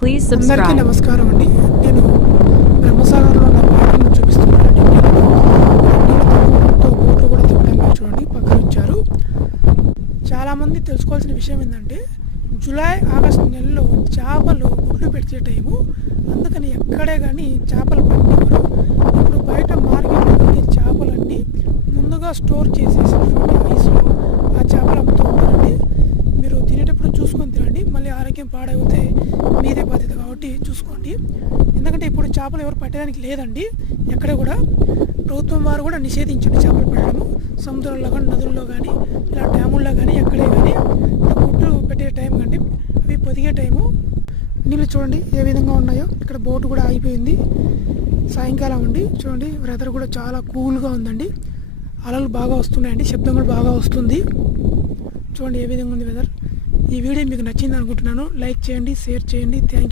Please అందరికీ subscribe. నమస్కారం అండి. నేను బ్రహ్మసాగర్లో ఉన్న బోట్లను చూపిస్తున్నానండి. నీళ్ళతో బోట్లు కూడా తిప్పడానికి చూడండి పక్కన వచ్చారు. చాలామంది తెలుసుకోవాల్సిన విషయం ఏంటంటే జూలై ఆగస్టు నెలలో చేపలు గుడ్లు పెట్టే టైము. అందుకని ఎక్కడే కానీ చేపలు పట్టేవారు. ఇప్పుడు బయట మార్కెట్లో దొరికే చేపలన్నీ ముందుగా స్టోర్ చేసేసినటువంటి ఐస్లో ఆ చేపలు అమ్ముతూ ఉంటారండి. మీరు తినేటప్పుడు చూసుకొని తినండి. మళ్ళీ ఆరోగ్యం పాడైతే మీదే బాధ్యత కాబట్టి చూసుకోండి. ఎందుకంటే ఇప్పుడు చేపలు ఎవరు పట్టడానికి లేదండి. ఎక్కడ కూడా ప్రభుత్వం వారు కూడా నిషేధించండి చేపలు పట్టడము. సముద్రంలో కానీ నదుల్లో కానీ ఇలా డ్యాముల్లో కానీ ఎక్కడే కానీ గుడ్లు పెట్టే టైం కండి అవి పొదిగే టైము. నీళ్ళు చూడండి ఏ విధంగా ఉన్నాయో. ఇక్కడ బోటు కూడా ఆగిపోయింది. సాయంకాలం అండి. చూడండి వెదర్ కూడా చాలా కూల్గా ఉందండి. అలలు బాగా వస్తున్నాయండి. శబ్దం కూడా బాగా వస్తుంది. చూడండి ఏ విధంగా ఉంది వెదర్. ఈ వీడియో మీకు నచ్చింది అనుకుంటున్నాను. లైక్ చేయండి, షేర్ చేయండి. Thank you.